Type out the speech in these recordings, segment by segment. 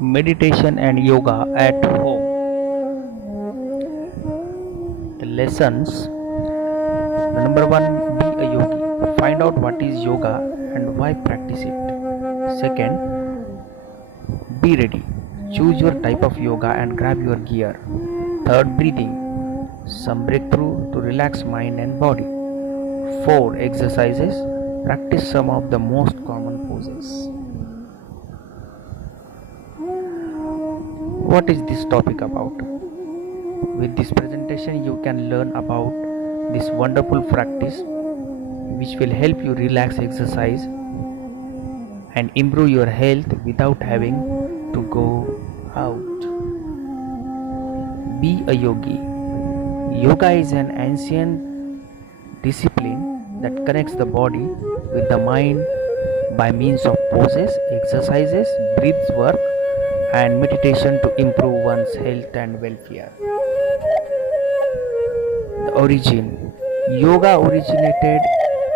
Meditation and yoga at home. The lessons. The number one, be a yogi. Find out what is yoga and why practice it. Second, be ready. Choose your type of yoga and grab your gear. Third, breathing. Some breakthrough to relax mind and body. Four, exercises. Practice some of the most common poses. What is this topic about? With this presentation you can learn about this wonderful practice which will help you relax, exercise and improve your health without having to go out. Be a yogi. Yoga is an ancient discipline that connects the body with the mind by means of poses, exercises, breath work and meditation to improve one's health and welfare. The origin. Yoga originated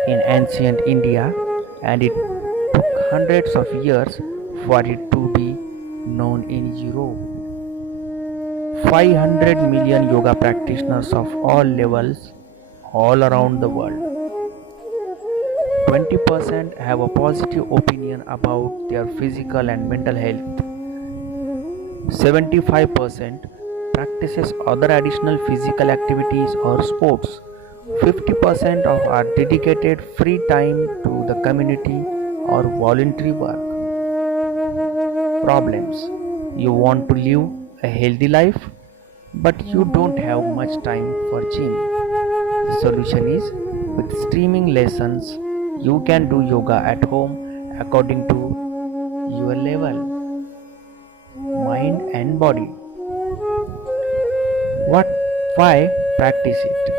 in ancient India and it took hundreds of years for it to be known in Europe. 500 million yoga practitioners of all levels all around the world. 20% have a positive opinion about their physical and mental health. 75% practices other additional physical activities or sports. 50% of are dedicated free time to the community or voluntary work. Problems. You want to live a healthy life but you don't have much time for gym. The solution is with streaming lessons you can do yoga at home according to your level, mind and body. Why practice it?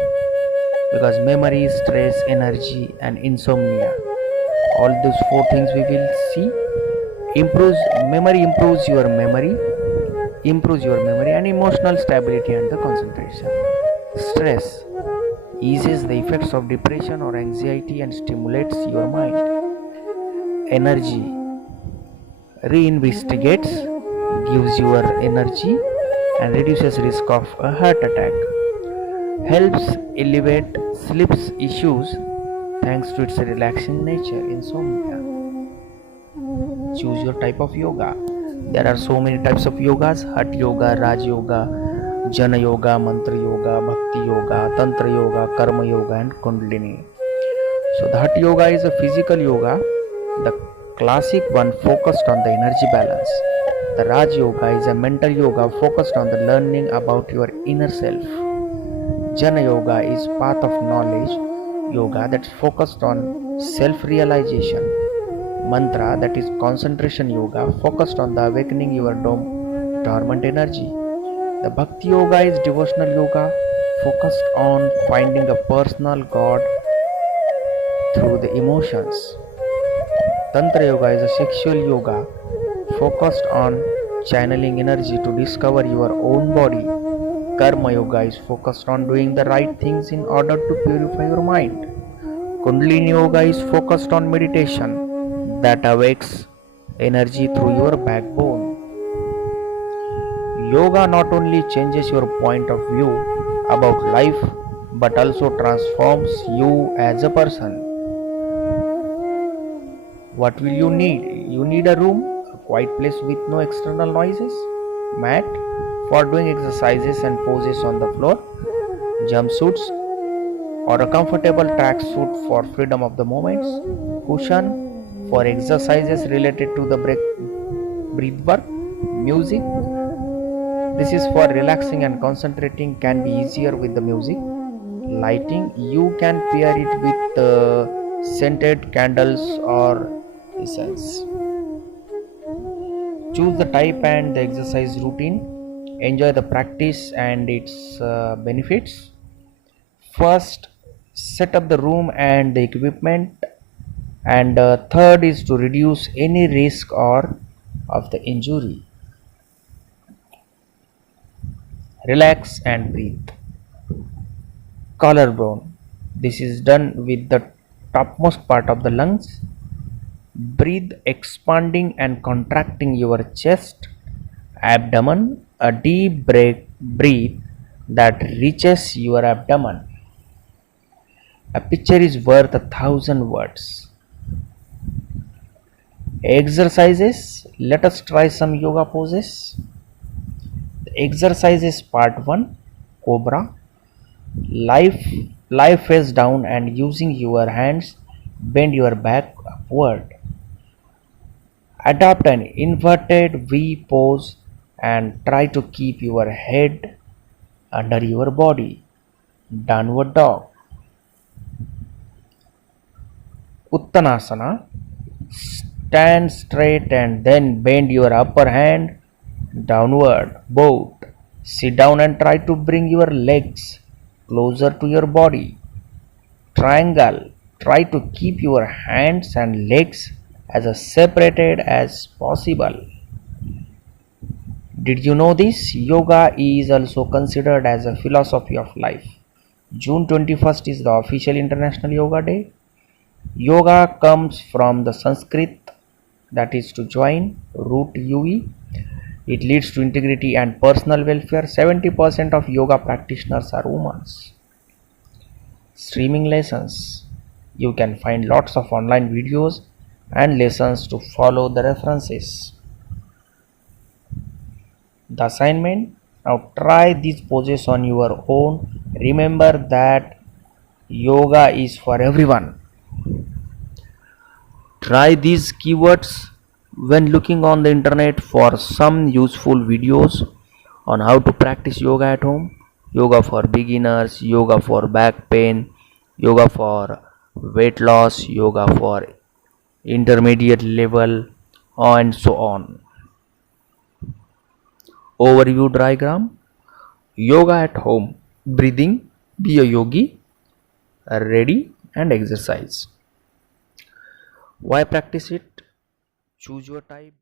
Because memory, stress, energy and insomnia, all those four things we will see. Improves your memory and emotional stability and the concentration. Stress eases the effects of depression or anxiety and stimulates your mind. Energy reinvigorates, gives your energy and reduces risk of a heart attack. Helps alleviate sleep issues thanks to its relaxing nature. Insomnia. Choose your type of yoga. There are so many types of yogas: Hatha yoga, Raj yoga, Jana yoga, Mantra yoga, Bhakti yoga, Tantra yoga, Karma yoga and Kundalini. So the Hatha yoga is a physical yoga, the classic one focused on the energy balance. The Raj yoga is a mental yoga focused on the learning about your inner self. Jana yoga is path of knowledge yoga that's focused on self-realization. Mantra, that is concentration yoga focused on the awakening your dormant energy. The Bhakti yoga is devotional yoga focused on finding a personal God through the emotions. Tantra yoga is a sexual yoga focused on channeling energy to discover your own body. Karma yoga is focused on doing the right things in order to purify your mind. Kundalini yoga is focused on meditation that awakes energy through your backbone. Yoga not only changes your point of view about life but also transforms you as a person. What will you need? You need a room, a quiet place with no external noises, mat for doing exercises and poses on the floor, jumpsuits or a comfortable tracksuit for freedom of the moments, cushion for exercises related to the breath work, music. This is for relaxing and concentrating, can be easier with the music. Lighting, you can pair it with scented candles or essence. Choose the type and the exercise routine. Enjoy the practice and its benefits. First, set up the room and the equipment, and third is to reduce any risk or of the injury. Relax and breathe. Collarbone. This is done with the topmost part of the lungs. Breathe expanding and contracting your chest Abdomen, a deep breath that reaches your abdomen. A picture is worth 1,000 words. Exercises. Let us try some yoga poses. The exercises part 1, Cobra. Life, lie face down and using your hands, bend your back upward. Adopt an inverted V pose and try to keep your head under your body. Downward dog. Uttanasana. Stand straight and then bend your upper hand downward. Boat. Sit down and try to bring your legs closer to your body. Triangle. Try to keep your hands and legs as separated as possible. Did you know this? Yoga is also considered as a philosophy of life. June 21st is the official International Yoga Day. Yoga comes from the Sanskrit, that is to join, root UE. It leads to integrity and personal welfare. 70% of yoga practitioners are women. Streaming lessons. You can find lots of online videos and lessons to follow the references. The assignment. Now try these poses on your own. Remember that yoga is for everyone. Try these keywords when looking on the internet for some useful videos on how to practice yoga at home. Yoga for beginners, yoga for back pain, yoga for weight loss, yoga for intermediate level, and so on. Overview diagram. Yoga at home. Breathing. Be a yogi. Ready and exercise. Why practice it? Choose your type.